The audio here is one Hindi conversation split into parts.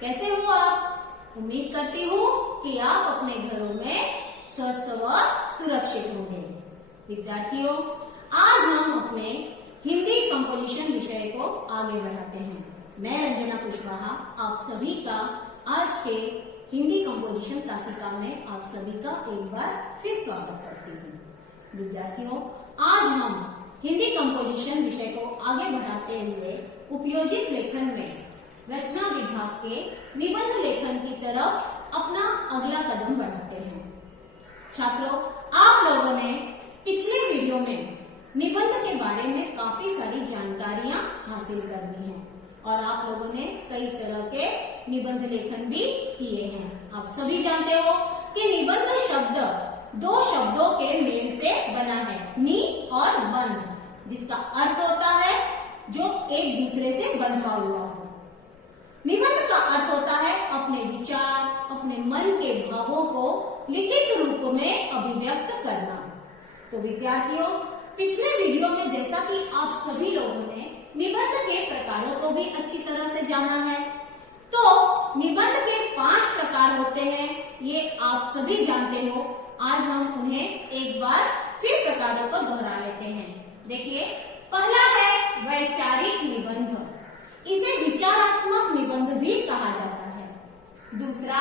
कैसे हो आप? उम्मीद करती हूँ कि आप अपने घरों में स्वस्थ व सुरक्षित होंगे। विद्यार्थियों, आज हम अपने हिंदी कंपोजिशन विषय को आगे बढ़ाते हैं। मैं रंजना कुशवाहा आप सभी का आज के हिंदी कंपोजिशन तासिका में आप सभी का एक बार फिर स्वागत करती हूँ। विद्यार्थियों, आज हम हिंदी कंपोजिशन विषय को आगे बढ़ाते हुए उपयोजित लेखन में रचना विभाग के निबंध लेखन की तरफ अपना अगला कदम बढ़ाते हैं। छात्रों, आप लोगों ने पिछले वीडियो में निबंध के बारे में काफी सारी जानकारियां हासिल कर ली हैं और आप लोगों ने कई तरह के निबंध लेखन भी किए हैं। आप सभी जानते हो कि निबंध शब्द दो शब्दों के मेल से बना है, नि और बंध, जिसका अर्थ होता है जो एक दूसरे से बंधा हुआ हो। निबंध का अर्थ होता है अपने विचार, अपने मन के भावों को लिखित रूप में अभिव्यक्त करना। तो विद्यार्थियों, पिछले वीडियो में जैसा कि आप सभी लोगों ने निबंध के प्रकारों को भी अच्छी तरह से जाना है, तो निबंध के 5 प्रकार होते हैं, ये आप सभी जानते हो। आज हम उन्हें एक बार फिर प्रकारों को दोहरा लेते हैं। देखिए, पहला है वैचारिक निबंध, इसे विचारात्मक निबंध भी कहा जाता है। दूसरा,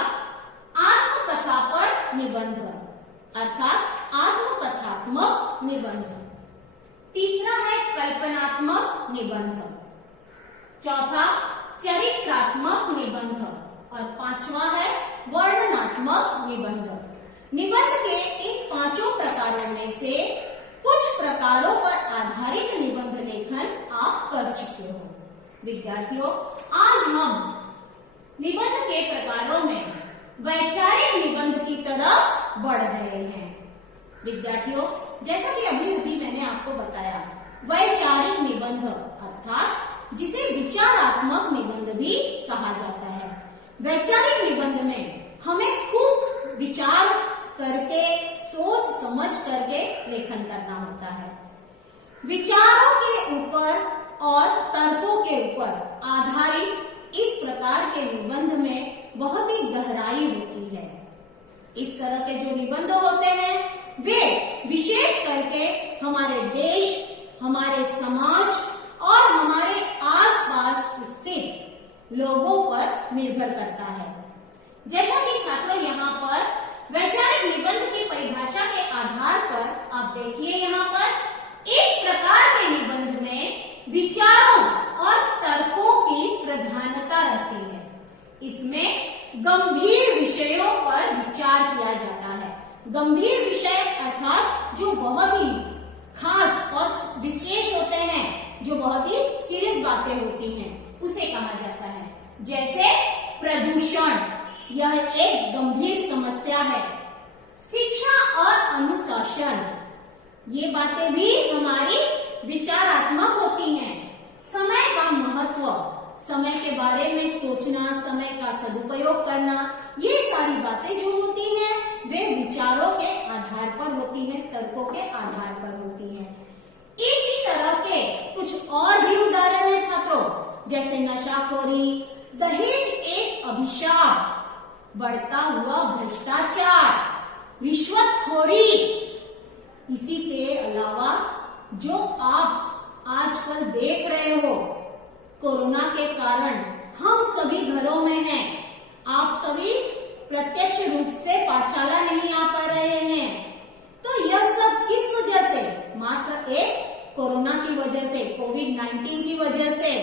आत्मकथा पर निबंध अर्थात आत्मकथात्मक निबंध। तीसरा है कल्पनात्मक निबंध। चौथा, चरित्रात्मक निबंध और पांचवा है वर्णनात्मक निबंध। निबंध के इन 5 प्रकारों में से कुछ प्रकारों पर आधारित निबंध लेखन आप कर चुके हो। विद्यार्थियों, आज हम निबंध के प्रकारों में वैचारिक निबंध की तरफ बढ़ रहे हैं। विद्यार्थियों, जैसा कि अभी मैंने आपको बताया, वैचारिक निबंध अर्थात जिसे विचारात्मक निबंध भी कहा जाता है। वैचारिक निबंध में हमें खूब विचार करके, सोच समझ करके लेखन करना होता है। विचारों के ऊपर और तर्कों के ऊपर आधारित इस प्रकार के निबंध में बहुत ही गहराई होती है। इस तरह के जो निबंध होते हैं वे विशेष करके हमारे देश, हमारे समाज और हमारे आसपास स्थित लोगों पर निर्भर करता है। जैसा कि छात्रों यहाँ पर वैचारिक निबंध की परिभाषा के आधार पर आप देखिए, यहाँ पर इस प्रकार के निबंध में विचारों और तर्कों की प्रधानता रहती है। इसमें गंभीर विषयों पर विचार किया जाता है। गंभीर विषय अर्थात जो बहुत ही खास और विशेष होते हैं, जो बहुत ही सीरियस बातें होती हैं, उसे कहा जाता है। जैसे प्रदूषण, यह एक गंभीर समस्या है। शिक्षा और अनुशासन, ये बातें भी हमारी विचारात्मक होती हैं। समय का महत्व, समय के बारे में सोचना, समय का सदुपयोग करना, ये सारी बातें जो होती हैं वे विचारों के आधार पर होती हैं, तर्कों के आधार पर होती हैं। इसी तरह के कुछ और भी उदाहरण है छात्रों, जैसे नशाखोरी, दहेज एक अभिशाप, बढ़ता हुआ भ्रष्टाचार, रिश्वतखोरी। इसी के अलावा जो आप आजकल देख रहे हो, कोरोना के कारण हम सभी घरों में हैं, आप सभी प्रत्यक्ष रूप से पाठशाला नहीं आ पा रहे हैं, तो यह सब किस वजह से? मात्र एक कोरोना की वजह से, कोविड-19 की वजह से,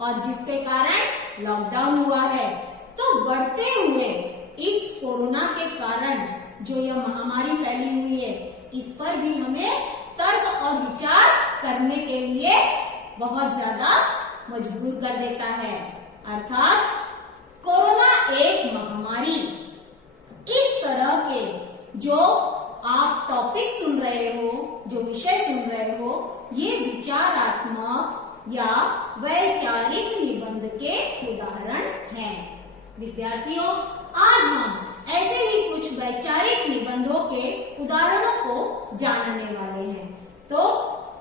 और जिसके कारण लॉकडाउन हुआ है। तो बढ़ते हुए इस कोरोना के कारण जो यह महामारी फैली हुई है, इस पर भी हमें तर्क और विचार करने के लिए बहुत ज्यादा मजबूर कर देता है। अर्थात कोरोना एक महामारी, इस तरह के जो आप टॉपिक सुन रहे हो, जो विषय सुन रहे हो, ये विचारात्मक या वैचारिक निबंध के उदाहरण हैं। विद्यार्थियों, आज हम ऐसे ही कुछ वैचारिक निबंधों के उदाहरणों को जानने वाले हैं। तो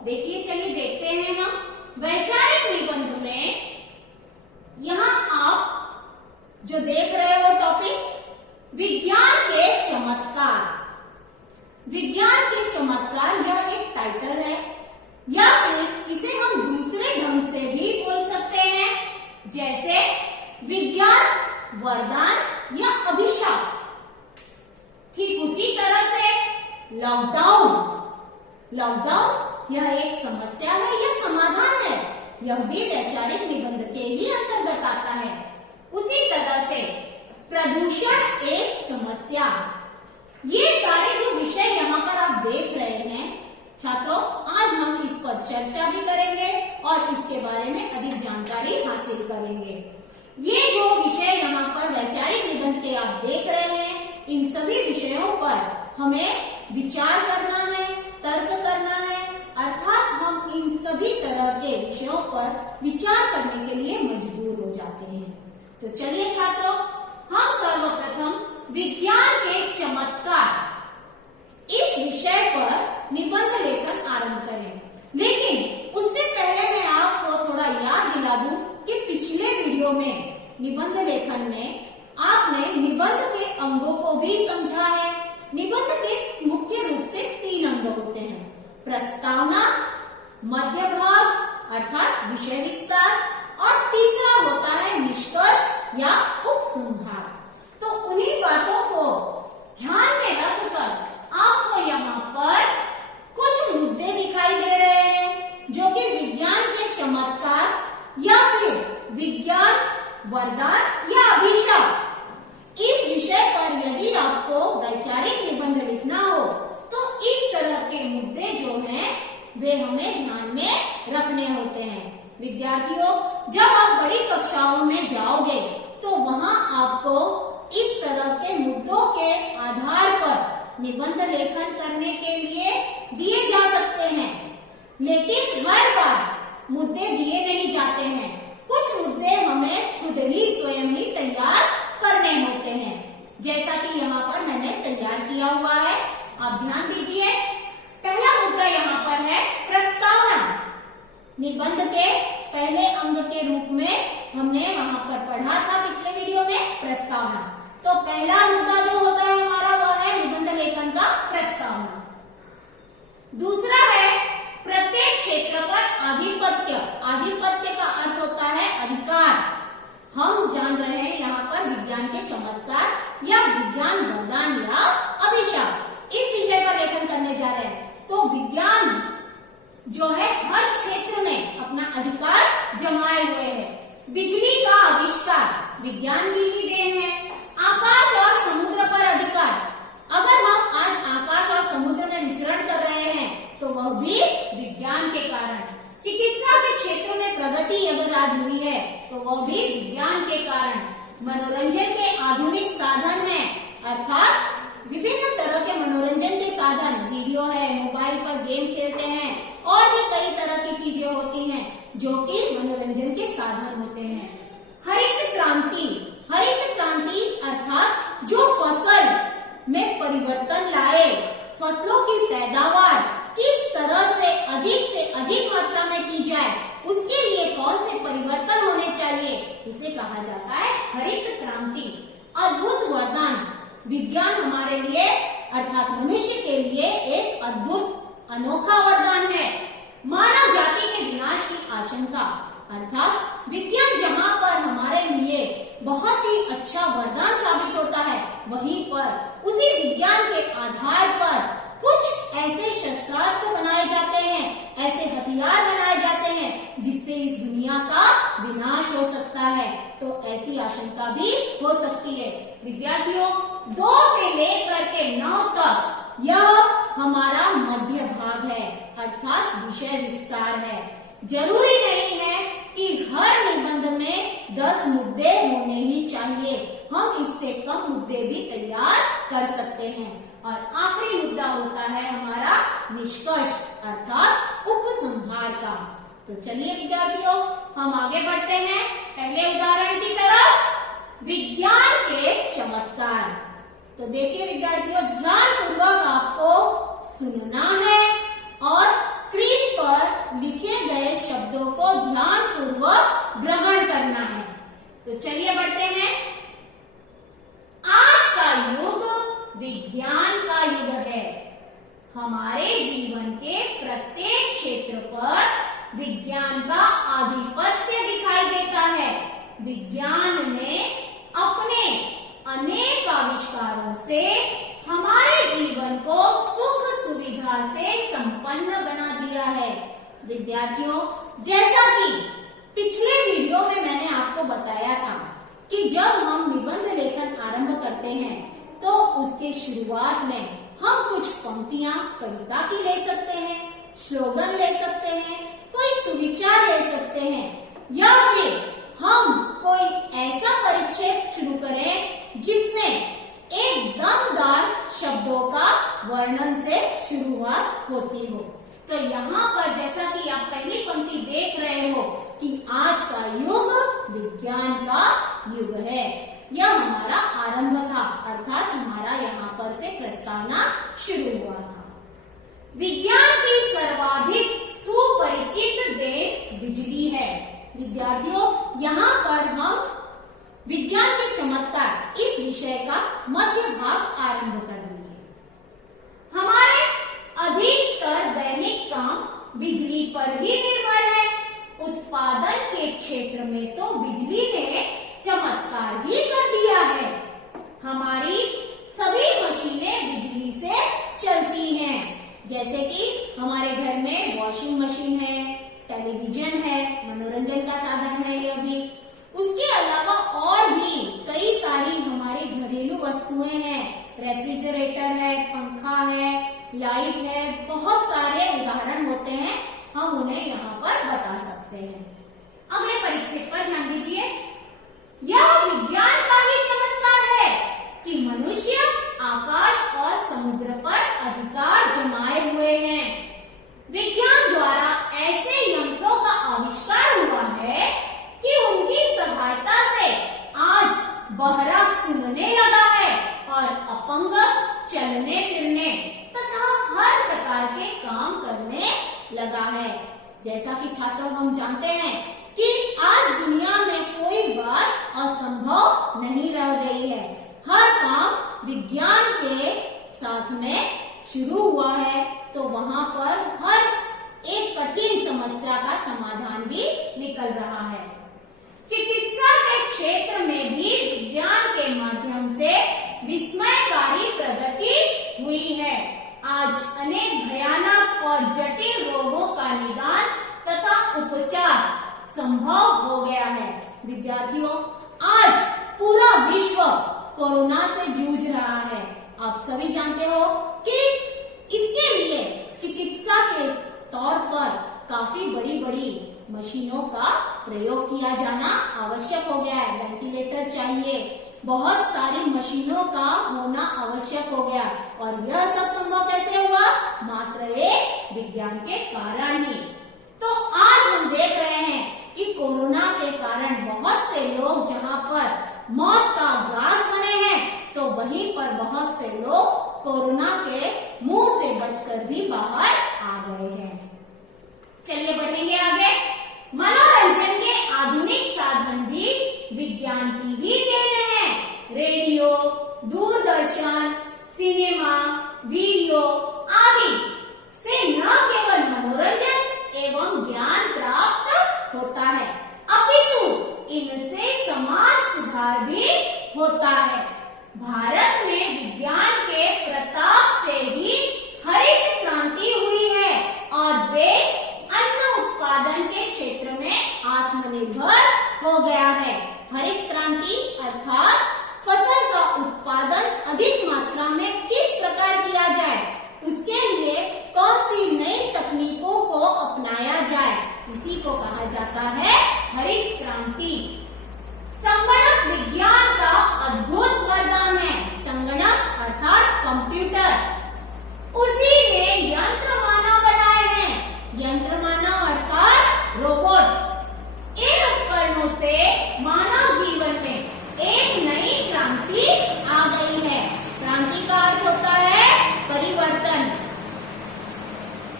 देखिए, चलिए देखते हैं हम वैचारिक निबंध में। यहाँ आप जो वैचारिक निबंध के ही अंतर्गत आता है। उसी तरह से प्रदूषण एक समस्या, ये सारे जो विषय यहाँ पर आप देख रहे हैं छात्रों, आज हम इस पर चर्चा भी करेंगे और इसके बारे में अधिक जानकारी हासिल करेंगे। ये जो विषय यहाँ पर वैचारिक निबंध के आप देख रहे हैं, इन सभी विषयों पर हमें विचार करना है, तर्क करना है, अर्थात हम इन सभी तरह के विषयों पर विचार करने के लिए मजबूर हो जाते हैं। तो चलिए छात्रों, हम सर्वप्रथम विज्ञान के चमत्कार इस विषय पर निबंध लेखन आरंभ करें। लेकिन उससे पहले मैं आपको थोड़ा याद दिला दूं कि पिछले वीडियो में निबंध लेखन में आपने निबंध के अंगों को भी समझा है। निबंध के मुख्य रूप से 3 अंग होते हैं, प्रस्तावना, मध्य भाग अर्थात विषय विस्तार और तीसरा होता है निष्कर्ष या उपसंहार। तो उन्हीं बातों को ध्यान में रखकर आपको यहाँ पर कुछ मुद्दे दिखाई दे रहे हैं जो कि विज्ञान के चमत्कार या फिर विज्ञान वरदान या अभिशाप, इस विषय पर यदि आपको वैचारिक निबंध लिखना हो तो इस तरह के मुद्दे जो हैं वे हमें ध्यान में रखने होते हैं। विद्यार्थियों, जब आप बड़ी कक्षाओं में जाओगे तो वहां आपको इस तरह के मुद्दों के आधार पर निबंध लेखन करने के लिए दिए जा सकते हैं, लेकिन हर बार मुद्दे दिए नहीं जाते हैं। कुछ मुद्दे हमें खुद ही स्वयं ही तैयार करने होते हैं, जैसा कि यहाँ पर मैंने तैयार किया हुआ है, आप ध्यान दीजिए। पहला मुद्दा यहाँ पर है प्रस्तावना। निबंध के पहले अंग के रूप में हमने वहां पर पढ़ा था पिछले वीडियो में प्रस्तावना। तो पहला मुद्दा जो होता है हमारा वह है निबंध लेखन का प्रस्तावना। दूसरा है प्रत्येक क्षेत्र पर आधिपत्य। आधिपत्य का अर्थ होता है अधिकार। हम जान रहे हैं यहाँ पर विज्ञान के चमत्कार या विज्ञान वरदान या अभिशाप, इस विषय पर लेखन करने जा रहे हैं। तो विज्ञान जो है हर क्षेत्र में अपना अधिकार जमाए हुए है। बिजली का आविष्कार विज्ञान की ही देन है। आकाश और समुद्र पर अधिकार, अगर हम आज आकाश और समुद्र में विचरण कर रहे हैं तो वह भी विज्ञान के कारण। चिकित्सा के क्षेत्र में प्रगति अगर आज हुई है तो वह भी विज्ञान के कारण। मनोरंजन के आधुनिक साधन हैं, अर्थात विभिन्न तरह के मनोरंजन के साधन, वीडियो है, मोबाइल पर गेम खेलते हैं और भी कई तरह की चीजें होती हैं जो कि मनोरंजन के साधन होते हैं। हरित क्रांति, हरित क्रांति अर्थात जो फसल में परिवर्तन लाए, फसलों की पैदावार किस तरह से अधिक मात्रा में की जाए, उसके लिए कौन से परिवर्तन होने चाहिए, उसे कहा जाता है हरित क्रांति। अद्भुत वरदान, विज्ञान हमारे लिए अर्थात मनुष्य के लिए एक अद्भुत अनोखा वरदान है। मानव जाति के विनाश की आशंका, अर्थात विज्ञान जहाँ पर हमारे लिए बहुत ही अच्छा वरदान साबित होता है, वहीं पर उसी विज्ञान के आधार पर कुछ ऐसे शस्त्रास्त्र बनाए जाते हैं, ऐसे हथियार बनाए जाते हैं जिससे इस दुनिया का विनाश हो सकता है। तो ऐसी आशंका भी हो सकती है। विद्यार्थियों, 2 से लेकर के 9 तक यह हमारा मध्य भाग है, अर्थात विषय विस्तार है। जरूरी नहीं है कि हर निबंध में 10 मुद्दे होने ही चाहिए, हम इससे कम मुद्दे भी तैयार कर सकते हैं। और आखिरी मुद्दा होता है हमारा निष्कर्ष अर्थात उपसंहार का। तो चलिए विद्यार्थियों, हम आगे बढ़ते हैं पहले उदाहरण की तरफ, विज्ञान के चमत्कार। तो देखिए विद्यार्थियों, ध्यान पूर्वक आपको सुनना है और स्क्रीन पर लिखे गए शब्दों को ध्यान पूर्वक ग्रहण करना है। तो चलिए बढ़ते हैं। आज का युग विज्ञान का युग है। हमारे जीवन के प्रत्येक क्षेत्र पर विज्ञान का आधिपत्य दिखाई देता है। विज्ञान ने अपने अनेक आविष्कारों से हमारे जीवन को सुख सुविधा से संपन्न बना दिया है। विद्यार्थियों, जैसा कि पिछले वीडियो में मैंने आपको बताया था कि जब हम निबंध लेखन आरंभ करते हैं तो उसके शुरुआत में हम कुछ पंक्तियां कविता की ले सकते हैं, स्लोगन ले सकते हैं, कोई सुविचार ले सकते हैं, या फिर हम कोई ऐसा परिच्छेद शुरू करें जिसमें एक दमदार शब्दों का वर्णन से शुरुआत होती हो। तो यहाँ पर जैसा कि आप पहली पंक्ति देख रहे हो कि आज का युग विज्ञान का युग है, यह हमारा आरंभ था, अर्थात हमारा यहाँ पर से प्रस्तावना शुरू हुआ था। विज्ञान की सर्वाधिक सुपरिचित देन बिजली है। विद्यार्थियों, यहाँ पर हम विज्ञान के चमत्कार इस विषय का मध्य भाग आरंभ करेंगे। हमारे अधिकतर दैनिक काम बिजली पर ही निर्भर है। उत्पादन के क्षेत्र में तो बिजली ने चमत्कार ही कर दिया है। हमारी सभी मशीनें बिजली से चलती हैं, जैसे कि हमारे घर में वॉशिंग मशीन है, टेलीविजन है, मनोरंजन का साधन है यह भी। उसके अलावा और भी कई सारी हमारी घरेलू वस्तुएं हैं, रेफ्रिजरेटर है, पंखा है, लाइट है, बहुत सारे उदाहरण होते हैं, हम उन्हें यहाँ पर बता सकते हैं। अगले परिच्छेद पर ध्यान दीजिए। यह विज्ञान का ही चमत्कार है कि मनुष्य आकाश और समुद्र पर अधिकार जमाए हुए हैं। विज्ञान द्वारा ऐसे यंत्रों का आविष्कार हुआ है कि उनकी सहायता से आज बहरा सुनने लगा है और अपंग चलने फिरने तथा हर प्रकार के काम करने लगा है। जैसा कि छात्रों हम जानते हैं कि आज दुनिया में कोई बात असंभव नहीं रह गई है। हर काम विज्ञान के साथ में शुरू हुआ है, तो वहाँ पर हर एक कठिन समस्या का समाधान भी निकल रहा है। चिकित्सा के क्षेत्र में भी विज्ञान के माध्यम से विस्मयकारी प्रगति हुई है। आज अनेक भयानक और जटिल रोगों का निदान तथा उपचार संभव हो गया है। विद्यार्थियों, आज पूरा विश्व कोरोना से जूझ रहा है। आप सभी जानते हो कि इसके लिए चिकित्सा के तौर पर काफी बड़ी बड़ी मशीनों का प्रयोग किया जाना आवश्यक हो गया है। वेंटिलेटर चाहिए, बहुत सारी मशीनों का होना आवश्यक हो गया, और यह सब संभव कैसे हुआ? मात्र एक विज्ञान के कारण ही। तो आज हम देख रहे हैं कि कोरोना के कारण बहुत से लोग जहां पर मौत का ग्रास बने हैं, तो वहीं पर बहुत से लोग कोरोना के मुंह से बचकर भी बाहर आ गए हैं। चलिए बढ़ेंगे आगे। मनोरंजन के आधुनिक साधन भी विज्ञान की ही देन है। रेडियो, दूरदर्शन, सिनेमा, वीडियो आदि से न केवल मनोरंजन एवं ज्ञान प्राप्त होता है, अपितु इनसे समाज सुधार भी होता है। भारत में विज्ञान के प्रताप से ही हरित क्रांति हुई है और देश अन्न उत्पादन के क्षेत्र में आत्मनिर्भर हो गया है। हरित क्रांति अर्थात फसल का उत्पादन अधिक मात्रा में किस प्रकार किया जाए, उसके लिए कौन सी नई तकनीकों को अपनाया जाए, इसी को कहा जाता है हरित क्रांति। संगणक विज्ञान का अद्भुत वरदान है। संगणक अर्थात कंप्यूटर, उसी ने यंत्र मानव बनाए हैं। यंत्र मानव अर्थात रोबोट। इन उपकरणों से मानव जीवन में एक नई क्रांति आ गई है। क्रांति का अर्थ होता है परिवर्तन।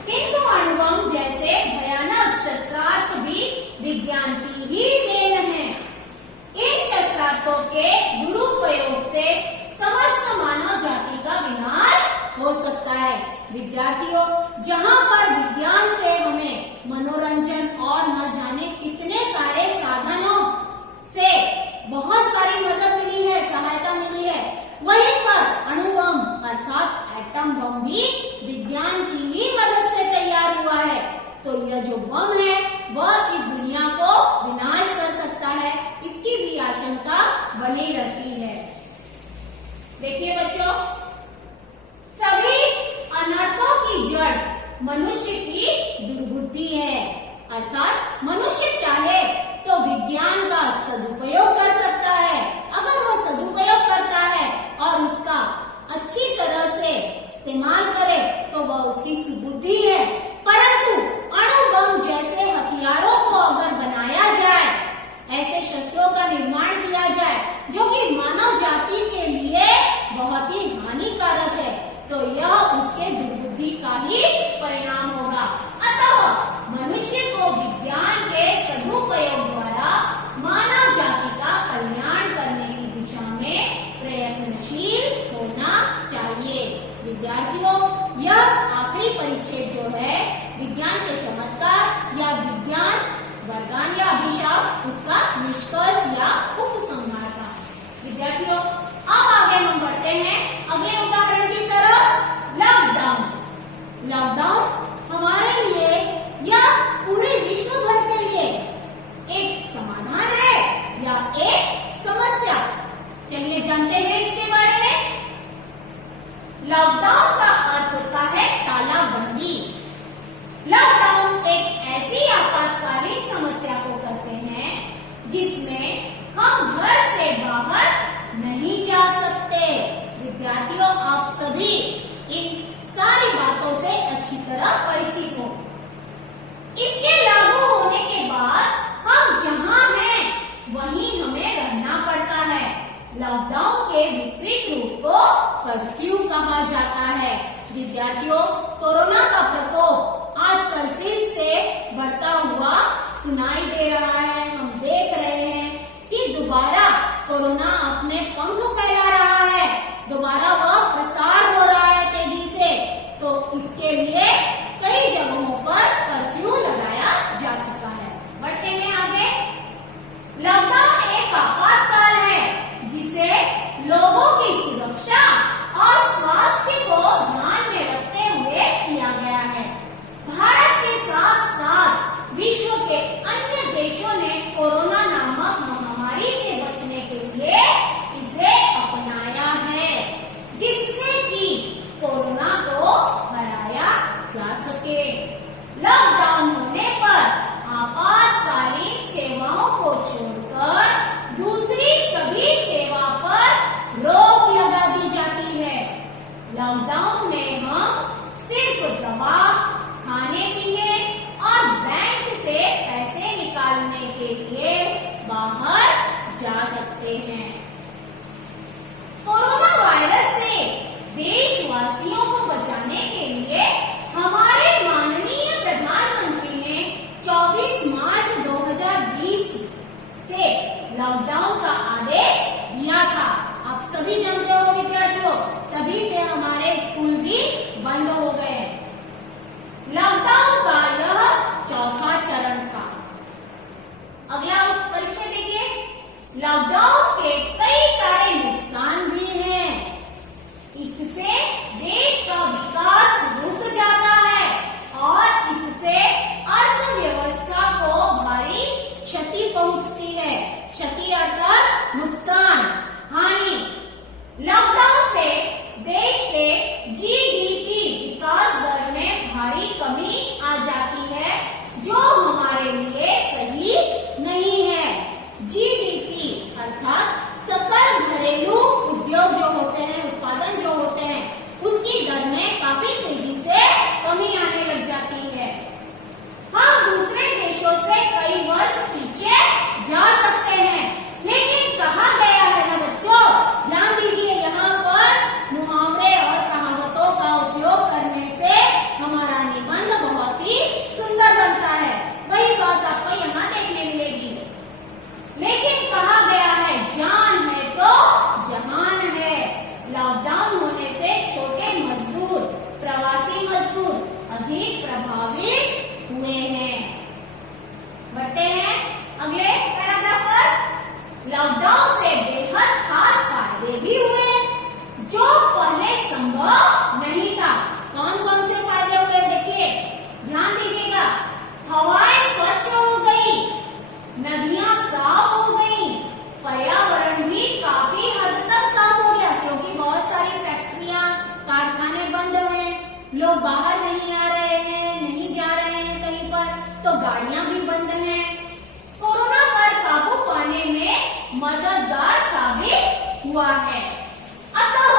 किंतु अणुबम जैसे भयानक शस्त्रास्त्र भी विज्ञान की ही देन है। इन शस्त्रास्त्रों लॉकडाउन का अर्थ होता है तालाबंदी। लॉकडाउन एक ऐसी आपातकालीन समस्या को कहते हैं जिसमें हम घर से बाहर नहीं जा सकते। विद्यार्थियों, आप सभी इन सारी बातों से अच्छी तरह परिचित हो। इसके लागू होने के बाद हम जहां हैं वहीं हमें रहना पड़ता है। लॉकडाउन के विस्तृत रूप को कर्फ्यू कहा जाता है। विद्यार्थियों, कोरोना का प्रकोप आजकल फिर से बढ़ता हुआ सुनाई दे रहा है। हम देख रहे हैं कि दोबारा कोरोना अपने पंख फैला रहा है, दोबारा वह प्रसार हो रहा है तेजी से। तो इसके लिए कई जगहों पर कर्फ्यू लगाया जा चुका है। बढ़ते हैं आगे। लॉकडाउन एक आपातकाल है जिसे लोगों की सुरक्षा और स्वास्थ्य को ध्यान में रखते हुए किया गया है। भारत के साथ साथ विश्व के अन्य देशों ने कोरोना नामक महामारी से बचने के लिए इसे अपनाया है, जिससे कि कोरोना को हराया जा सके। लॉकडाउन होने पर आपातकालीन सेवाओं को छोड़कर दूसरी सभी सेवा पर रोक लगा दी जाती है। लॉकडाउन में हम सिर्फ दवा, खाने पीने और बैंक से पैसे निकालने के लिए बाहर जा सकते हैं। कोरोना वायरस से देशवासियों को बचाने के लिए हमारे माननीय प्रधानमंत्री ने 24 मार्च 2020 से लॉकडाउन का आदेश दिया था। आप सभी जानते हो विद्यार्थियों, तभी से हमारे स्कूल भी बंद हो गए। लॉकडाउन का यह चौथा चरण था। अगला परीक्षा देखिए। लॉकडाउन के कई सारे नुकसान भी हैं। इससे देश का विकास रुक जाता है और इससे अर्थव्यवस्था को भारी क्षति पहुंचती है। क्षति अर्थात नुकसान, हानि। लॉकडाउन से देश के जीडीपी विकास दर में भारी कमी आ जाती है, जो हमारे लिए सही नहीं है। जीडीपी अर्थात सकल घरेलू उद्योग जो होते हैं, उत्पादन जो होते हैं, उसकी दर में काफी तेजी से कमी आने लग जाती है। हम दूसरे देशों से कई वर्ष पीछे जा सकते हैं, लेकिन कहा गया है ना बच्चों, ध्यान दीजिए, यहाँ पर मुहावरे और कहावतों का उपयोग करने से हमारा निबंध बहुत ही सुंदर बनता है। वही बात आपको यहाँ देखने मिलेगी। लेकिन कहा गया है, जान है तो जहान है। लॉकडाउन होने से छोटे मजदूर, प्रवासी मजदूर अधिक प्रभावित हुए हैं। बढ़ते हैं अगले पैराग्राफ पर। लॉकडाउन से बेहद खास फायदे भी हुए जो पहले संभव नहीं था। कौन कौन से फायदे हुए देखिए, ध्यान दीजिएगा। हवाएं स्वच्छ हो गई, नदियां साफ हो गई, पर्यावरण भी काफी हद तक साफ हो गया, क्योंकि बहुत सारी फैक्ट्रियां, कारखाने बंद हुए, लोग बाहर नहीं आ रहे हैं, नहीं जा रहे हैं कहीं पर, तो गाड़ियां भी बंद हैं। कोरोना पर काबू पाने में मददगार साबित हुआ है। अतः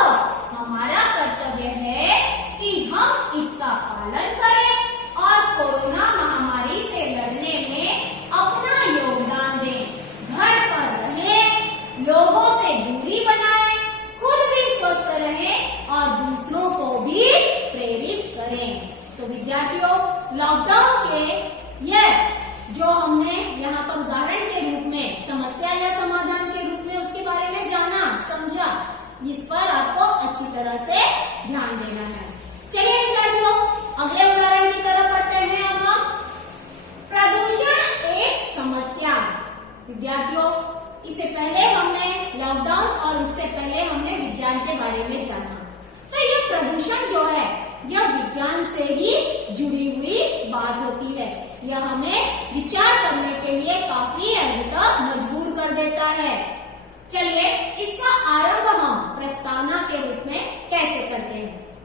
हमारा कर्तव्य है कि हम इसका पालन करें और कोरोना महामारी से लड़ने में अपना योगदान दें। घर पर रहें, लोगों से दूरी बनाएं, खुद भी स्वस्थ रहें और दूसरों को भी प्रेरित करें। तो विद्यार्थियों, लॉकडाउन के यह जो हमने यहाँ पर उदाहरण के रूप में, समस्या या समाधान के रूप में उसके बारे में जाना, समझा, इस पर आपको अच्छी तरह से ध्यान देना है। चलिए विद्यार्थियों, अगले उदाहरण की तरफ पढ़ते हैं। अब हम प्रदूषण एक समस्या। विद्यार्थियों, इससे पहले हमने लॉकडाउन और इससे पहले हमने विज्ञान के बारे में जाना। तो ये प्रदूषण जो है, यह विज्ञान से ही जुड़ी हुई बात होती है। यह हमें विचार करने के लिए काफी हद तक मजबूर कर देता है। चलिए इसका आरंभ हम प्रस्तावना के रूप में कैसे करते हैं।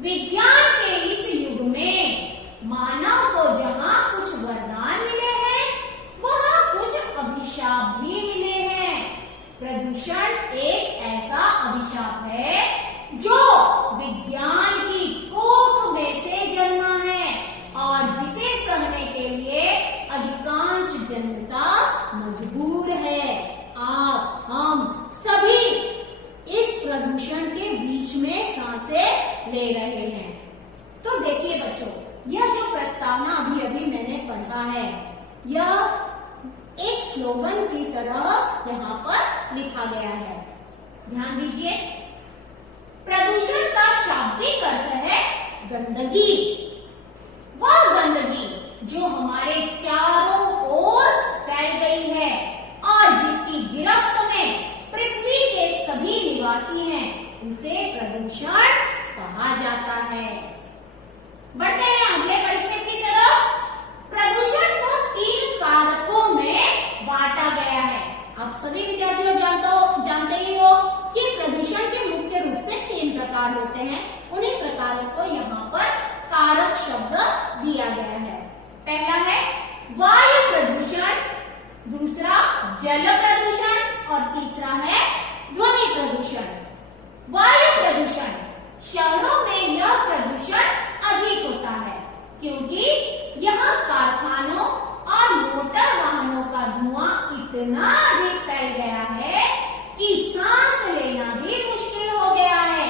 विज्ञान के इस युग में मानव को जहाँ कुछ वरदान मिले हैं, वहाँ कुछ अभिशाप भी मिले हैं। प्रदूषण एक ऐसा अभिशाप है जो विज्ञान की कोख में से जन्मा है और जिसे सहने के लिए अधिकांश जनता मजबूर है। आप हम सभी इस प्रदूषण के बीच में सांसें ले रहे हैं। तो देखिए बच्चों, यह जो प्रस्तावना अभी अभी मैंने पढ़ा है, यह एक स्लोगन की तरह यहाँ पर लिखा गया है। ध्यान दीजिए, प्रदूषण का शाब्दिक अर्थ है गंदगी। वह गंदगी जो हमारे चारों ओर फैल गई है और जिसकी गिरफ्त में पृथ्वी के सभी निवासी हैं, उसे प्रदूषण कहा जाता है। बढ़ते हैं अगले परिच्छेद की तरफ। प्रदूषण को 3 कारकों में बांटा गया है। आप सभी विद्यार्थियों जानते ही हो कि प्रदूषण के मुख्य रूप से 3 प्रकार होते हैं। उन्हीं प्रकारों को यहाँ पर कारक शब्द दिया गया है। पहला है वायु प्रदूषण, दूसरा जल प्रदूषण और तीसरा है ध्वनि प्रदूषण। वायु प्रदूषण, शहरों में यह प्रदूषण अधिक होता है क्योंकि यहाँ कारखानों और मोटर वाहनों का धुआं इतना अधिक फैल गया है कि सांस लेना भी मुश्किल हो गया है।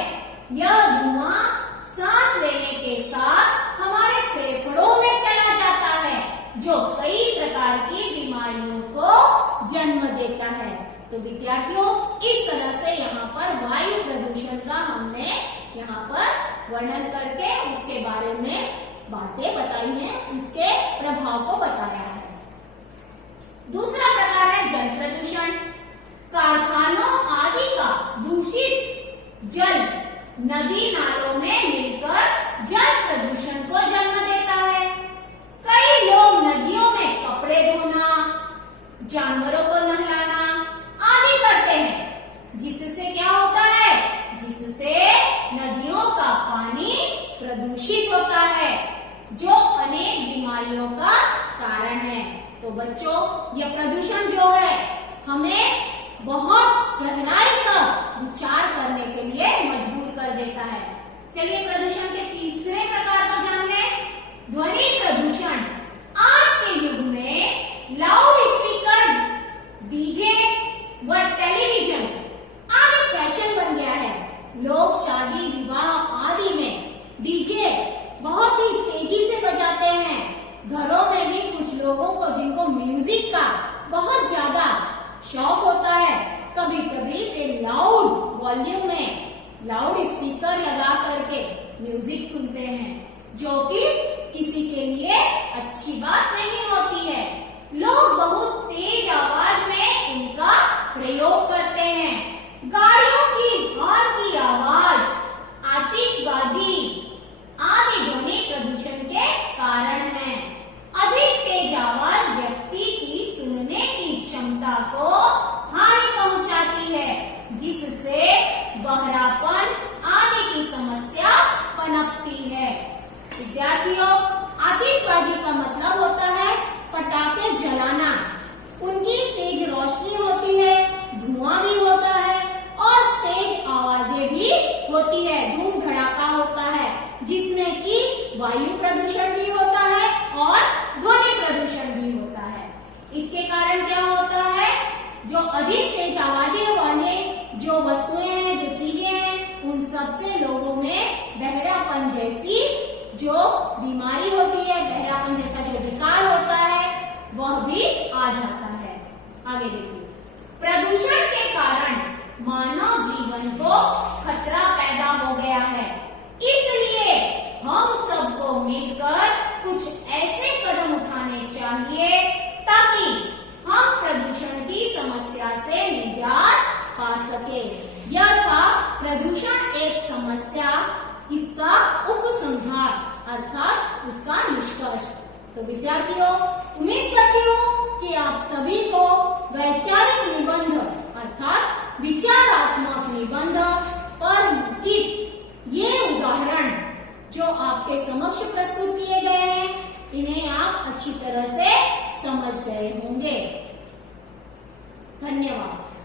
यह धुआं सांस लेने के साथ हमारे फेफड़ों में चला जाता है, जो कई प्रकार की बीमारियों को जन्म देता है। तो विद्यार्थियों, इस तरह से यहाँ पर वायु प्रदूषण का हमने यहाँ पर वर्णन करके उसके बारे में बातें बताई हैं, उसके प्रभाव को बताया है। दूसरा प्रकार है जल प्रदूषण। कारखानों आदि का दूषित जल नदी नालों में मिलकर जल प्रदूषण को जन्म देता है। कई लोग नदियों में कपड़े धोना, जानवरों को नहलाना आदि करते हैं, जिससे क्या होता है, जिससे नदियों का पानी प्रदूषित होता है, जो अनेक बीमारियों का कारण है। तो बच्चों, यह प्रदूषण जो है हमें बहुत गहराई तक विचार करने के लिए मजबूर कर देता है। चलिए प्रदूषण के तीसरे प्रकार को जान लें, ध्वनि प्रदूषण। आज के युग में लाउड स्पीकर, डीजे व टेलीविजन आदि फैशन बन गया है। लोग शादी विवाह आदि में डीजे बहुत ही तेजी से बजाते हैं। घरों में भी कुछ लोगों को, जिनको म्यूजिक का बहुत ज्यादा शौक होता है, कभी कभी वे लाउड वॉल्यूम में लाउड स्पीकर लगा करके म्यूजिक सुनते हैं, जो कि किसी के लिए अच्छी बात नहीं होती है। लोग बहुत तेज आवाज में इनका प्रयोग करते हैं। गाड़ियों की हॉर्न की आवाज, आतिशबाजी आदि ध्वनि प्रदूषण के कारण है। अधिक तेज आवाज व्यक्ति की सुनने की क्षमता को हानि पहुंचाती है, जिससे बहरापन आदि की समस्या पनपती है। विद्यार्थियों, आतिशबाजी का मतलब होता है पटाखे जलाना। उनकी तेज रोशनी होती है, धुआं भी होता है और तेज आवाजें भी होती है, धूम धड़ाका होता है, जिसमें कि वायु प्रदूषण भी होता है और ध्वनि प्रदूषण भी होता है। इसके कारण क्या होता है, जो अधिक तेज आवाजें वाले जो वस्तुएं हैं, जो चीजें हैं, उन सबसे लोगों में बहरापन जैसी जो बीमारी होती है, बहरापन जैसा जो विकार होता है, वह भी आ जाता है। आगे देखिए, प्रदूषण के कारण मानव जीवन को खतरा पैदा हो गया है। इसलिए हम सबको मिलकर कुछ ऐसे कदम उठाने चाहिए ताकि हम प्रदूषण की समस्या से निजात पा सके। यह था प्रदूषण एक समस्या, इसका उपसंहार अर्थात उसका निष्कर्ष। तो विद्यार्थियों, उम्मीद करती हूँ कि आप सभी को वैचारिक निबंध अर्थात विचारात्मक निबंध पर अंकित ये उदाहरण जो आपके समक्ष प्रस्तुत किए गए हैं इन्हें आप अच्छी तरह से समझ गए होंगे। धन्यवाद।